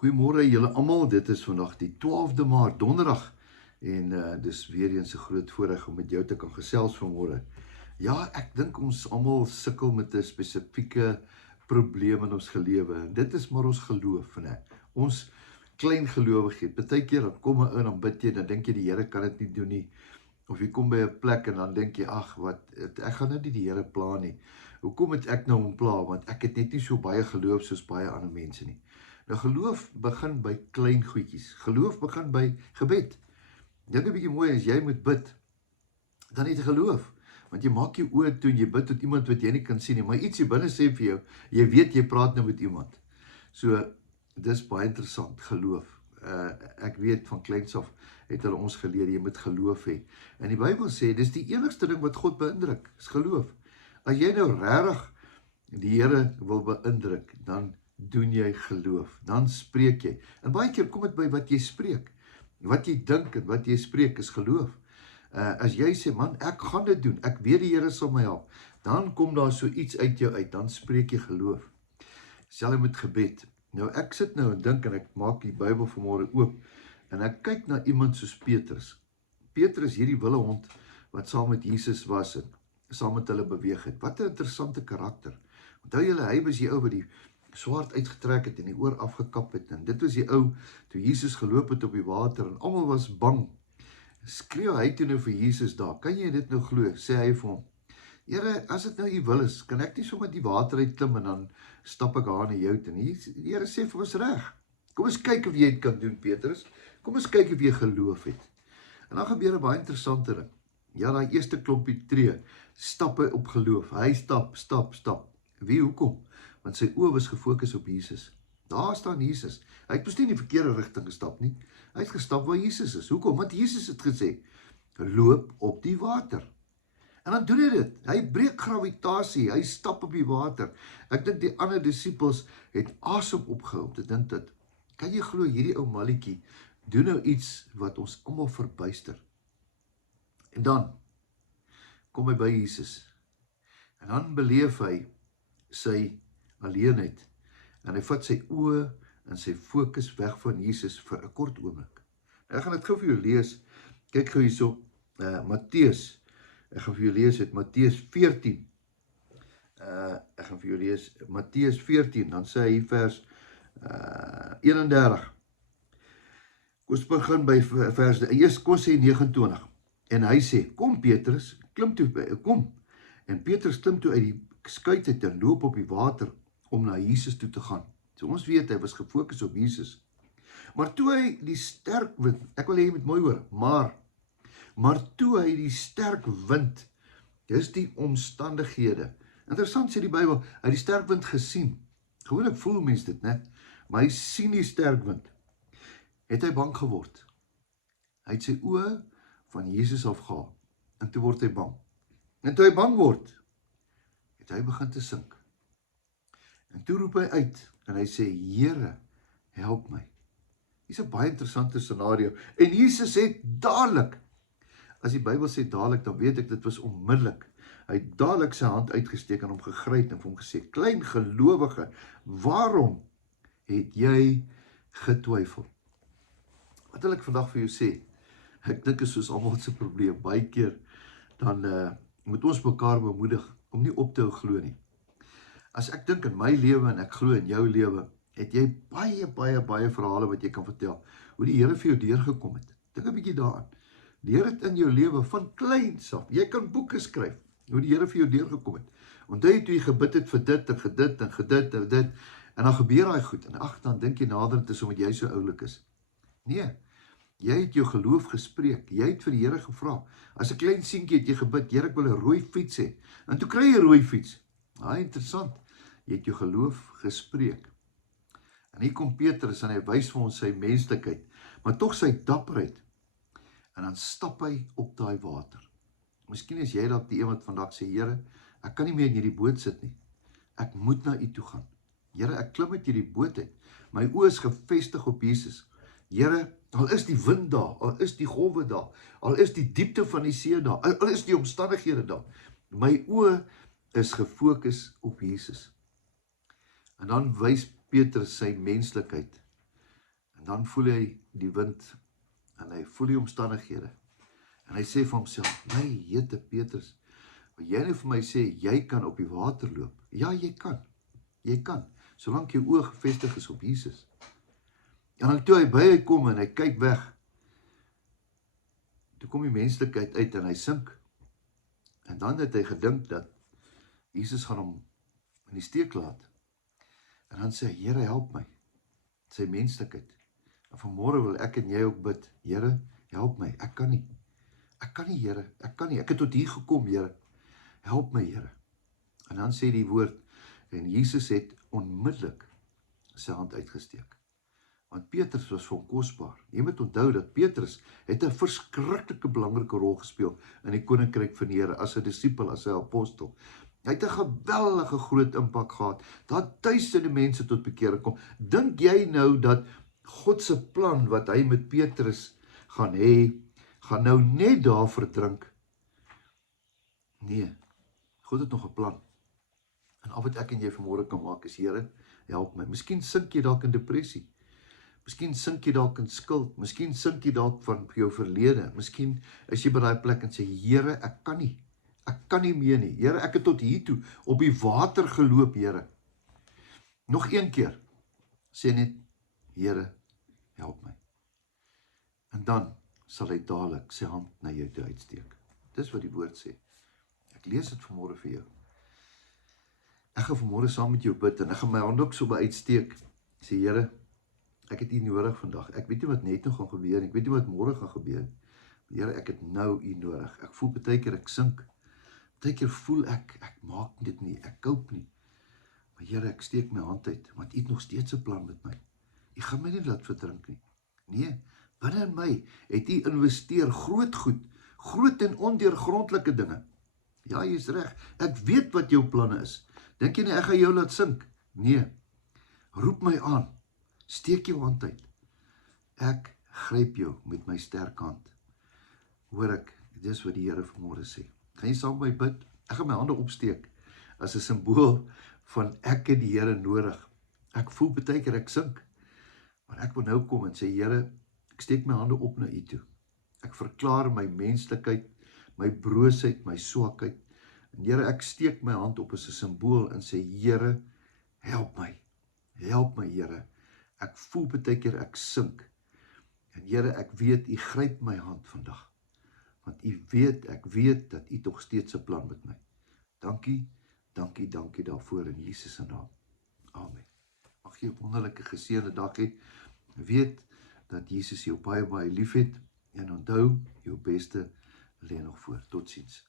Goeiemôre julle almal, dit is vandag die 12de Maart, donderdag en dis weer eens 'n groot voorreg om met jou te kan gesels vanmôre. Ja, ek dink ons almal sukkel met 'n spesifieke probleem in ons gelewe en dit is maar ons geloof, né? Ons klein gelowigheid. Partykeer dan kom 'n ou en dan bid jy, dan dink jy die Here kan dit nie doen nie. Of jy kom by 'n plek en dan dink jy, ag, ek gaan nou nie die Here pla nie. Hoekom het ek nou hom pla? Want ek het net nie so baie geloof soos baie ander mense nie. Nou geloof begin by klein goedjies. Geloof begin by gebed. Dink 'n bietjie mooi, as jy moet bid, dan het jy geloof. Want jy maak jou oë toe en jy bid tot iemand wat jy nie kan sien nie, maar iets hier binne sê vir jou, jy weet jy praat nou met iemand. So, dis baie interessant, geloof. Ek weet van kleins af het hulle ons geleer, jy moet geloof hê. En die Bybel sê, dis die enigste ding wat God beïndruk, is geloof. As jy nou regtig die Here wil beïndruk, dan doen jy geloof, dan spreek jy. En baie keer kom dit by wat jy spreek. Wat jy dink en wat jy spreek is geloof. As jy sê, man, ek gaan dit doen, ek weet die Here sal my help, dan kom daar so iets uit jou uit, dan spreek jy geloof. Selfs met gebed. Nou ek sit nou en dink en ek maak die Bybel vanmôre oop en ek kyk na iemand soos Petrus. Petrus, hierdie willehond wat saam met Jesus was en saam met hulle beweeg het. Wat 'n interessante karakter. Onthou julle, hy was die ou wat die swaard uitgetrek het en die oor afgekap het, en dit was die ou toe Jesus geloop het op die water en almal was bang. Skreeu hy toe nou vir Jesus daar, kan jy dit nou glo? Sê hy vir hom, Here, as dit nou u wil is, kan ek nie sommer die water uit klim en dan stap ek daar na jou toe. Die Here sê vir ons, reg, kom ons kyk of jy dit kan doen, Petrus, kom ons kyk of jy geloof het. En dan gebeur 'n baie interessante ding. Ja, daai eerste klompie tree, stap hy op geloof, hy stap. Wie, hoekom? Want sy oë was gefokus op Jesus. Daar staan Jesus. Hy het mos nie in die verkeerde rigting gestap nie. Hy het gestap waar Jesus is. Hoekom? Want Jesus het gesê, loop op die water. En dan doen hy dit. Hy breek gravitasie, hy stap op die water. Ek dink die ander disippels het asem opgehou om te dink dit. Kan jy glo, hierdie ou malletjie doen nou iets wat ons almal verbuister. En dan kom hy by Jesus. En dan beleef hy sy alleenheid. En hy vat sy oë en sy fokus weg van Jesus vir 'n kort oomblik. Ek gaan dit gou vir jou lees. Kyk gou hierso, Matteus. Ek gaan vir jou lees uit Matteus 14. Ek gaan vir jou lees Matteus 14, dan sê hy vers 31. Ons begin by vers, eers kom sê 29. En hy sê, kom Petrus, klim toe, kom. En Petrus klim toe uit die skuit uit en loop op die water om na Jesus toe te gaan. So ons weet, hy was gefokus op Jesus. Maar toe hy die sterk wind, ek wil hê jy moet mooi hoor, maar toe hy die sterk wind, dis die omstandighede. Interessant sê die Bybel, hy het die sterk wind gesien. Gewoonlik voel mens dit, né? Maar hy sien die sterk wind. Het hy bang geword. Hy het sy oë van Jesus afgehaal. En toe word hy bang. En toe hy bang word, het hy begin te sink. En toe roep hy uit en hy sê, Here, help my. Dis 'n baie interessante scenario. En Jesus sê dadelik, as die Bybel sê dadelik, dan weet ek dit was onmiddellik. Hy het dadelik sy hand uitgesteek en hom gegryp en vir hom gesê, klein gelowige, waarom het jy getwyfel? Wat wil ek vandag vir jou sê? Ek dink is soos almal se probleem. Baie keer dan moet ons mekaar bemoedig om nie op te hou glo nie. As ek dink in my lewe en ek glo in jou lewe, het jy baie verhale wat jy kan vertel, hoe die Here vir jou deurgekom het. Dink 'n bietjie daaraan. Die Here het in jou lewe van kleins af, jy kan boeke skryf, hoe die Here vir jou deurgekom het. Onthou jy toe jy gebid het vir dit en dit, en dan gebeur daai goed, en ag, dan dink jy naderend is omdat jy so oulik is. Nee, jy het jou geloof gespreek, jy het vir die Here gevra. As 'n klein seentjie het jy gebid, Here, ek wil 'n rooi fiets hê, en toe kry jy 'n rooi fiets. Interessant, jy het jou geloof gespreek. En hier kom Petrus en hy wys vir ons sy menslikheid, maar tog sy dapperheid. En dan stap hy op daai water. Miskien is jy dalk die een wat vandag sê, Here, ek kan nie meer in hierdie boot sit nie. Ek moet na u toe gaan. Here, ek klim uit hierdie boot uit. My oë is gefestig op Jesus. Here, al is die wind daar, al is die golwe daar, al is die diepte van die see daar, al is die omstandighede daar, my oë is gefokus op Jesus. En dan wys Petrus sy menslikheid. dan voel hy die wind, en hy voel die omstandighede, en hy sê vir homself, my jete Petrus, wil jy nou vir my sê, jy kan op die water loop? Ja, jy kan, solank jou oog gefestig is op Jesus. En dan toe hy by hy kom, en hy kyk weg, toe kom die menslikheid uit, en hy sink, en dan het hy gedink dat Jesus gaan hom in die steek laat, en dan sê hy, Here, help my, sy menslikheid, en vanmorgen wil ek en jy ook bid, Here, help my, ek kan nie, Here, ek het tot hier gekom, Here, help my, Here, en dan sê die woord, en Jesus het onmiddellik sy hand uitgesteek, want Petrus was vir hom kosbaar. Jy moet onthou dat Petrus het 'n verskriklike belangrike rol gespeel in die koninkryk van die Here, as 'n disipel, as 'n apostel. Hy het 'n geweldige groot impak gehad, dat duisende mense tot bekering kom. Dink jy nou dat God se plan wat hy met Petrus gaan hê, gaan nou net daar verdrink? Nee, God het nog 'n plan. En al wat ek en jy vanmôre kan maak is, Here, help my. Miskien sink jy dalk in depressie. Miskien sink jy dalk in skuld. Miskien sink jy dalk van jou verlede. Miskien is jy by daai plek en sê, Here, ek kan nie. Ek kan nie meer nie. Here, ek het tot hier toe op die water geloop, Here. Nog een keer. Sê net, Here, help my. En dan sal hy dadelik sy hand na jou toe uitsteek. Dis wat die woord sê. Ek lees dit vanmôre vir jou. Ek gaan vanmôre saam met jou bid, en ek gaan my hand ook so by uitsteek. Sê, Here, ek het U nodig vandag. Ek weet nie wat net nog gaan gebeur, ek weet nie wat môre gaan gebeur. Here, ek het nou U nodig. Ek voel baie keer ek sink. Baie keer voel ek maak dit nie, ek koop nie. Maar Here, ek steek my hand uit, want U het nog steeds 'n plan met my. U gaan my nie laat verdrink nie. Nee, binne in my het U investeer groot goed, groot en ondeurgrondelike dinge. Ja, jy is reg. Ek weet wat jou planne is. Dink jy nie ek gaan jou laat sink? Nee. Roep my aan. Steek jou hand uit. Ek gryp jou met my sterk hand. Hoor ek, dis wat die Here vanmôre sê. Gaan jy saam met my bid? Ek gaan my hande opsteek as 'n simbool van ek het die Here nodig. Ek voel baie keer ek sink. Maar ek wil nou kom en sê, Here, ek steek my hande op na U toe. Ek verklaar my menslikheid, my broosheid, my swakheid. En Here, ek steek my hand op as 'n simbool en sê, Here, help my. Help my, Here. Ek voel baie keer ek sink. En Here, ek weet U gryp my hand vandag. Want U weet, ek weet dat U tog steeds 'n plan met my. Dankie, dankie, dankie daarvoor in Jesus se naam. Amen. Mag jy 'n wonderlike geseënde dag hê. Weet dat Jesus jou baie, baie lief het. En onthou, jou beste lê nog voor. Totsiens.